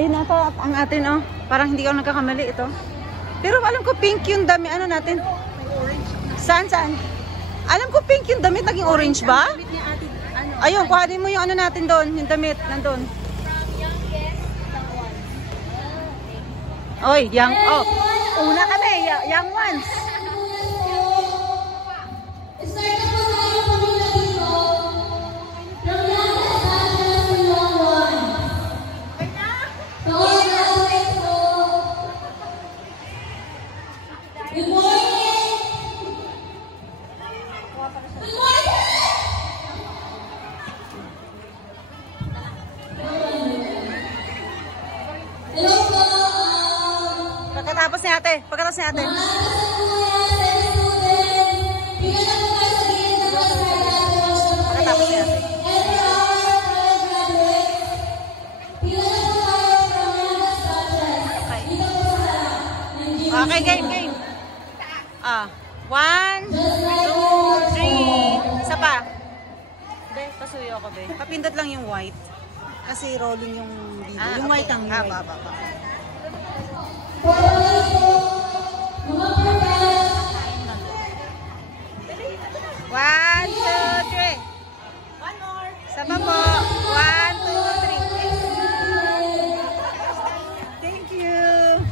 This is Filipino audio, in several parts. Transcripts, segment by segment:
Ayun na ito, ang atin, oh. Parang hindi ako nagkakamali ito. Pero alam ko pink yung dami, ano natin? Saan? Alam ko pink yung damit, naging orange ba? Ayun, kuhanin mo yung ano natin doon, yung damit, nandun. Oy, young, oh. Una kami, young ones. Pagkatapos ni ate. Pagkatapos ni ate. Okay, game. 1, 2, 3. Isa pa. Be, pasuyo ako, be. Papindot lang yung white. Kasi rolling yung video. Yung okay. white ang white. One, two, three. One more. Sama po. 1, 2, 3. Thank you.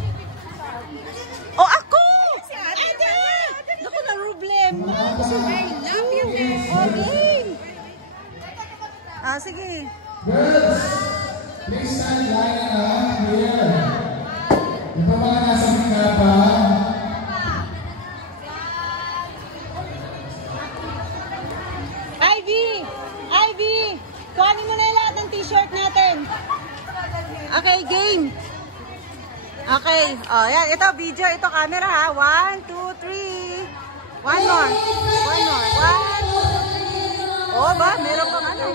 Oh, ako! Ate! Naku, na problem. I love you, okay. Sige. Girls, please stand line here. Yung pa mga nasa mga pa. Ivy! Kuhanin mo na yung lahat ng t-shirt natin. Okay, game. Okay. Oh, yan. Ito, video. Ito, camera ha. 1, 2, 3. One more. Oh, ba? Meron pang ano.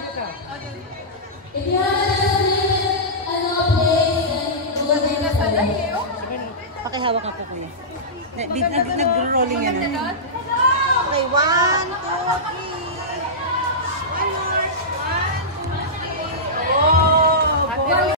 Pakihawak ka po, kuya. Nag-rolling yan. Okay, 1, 2, 3.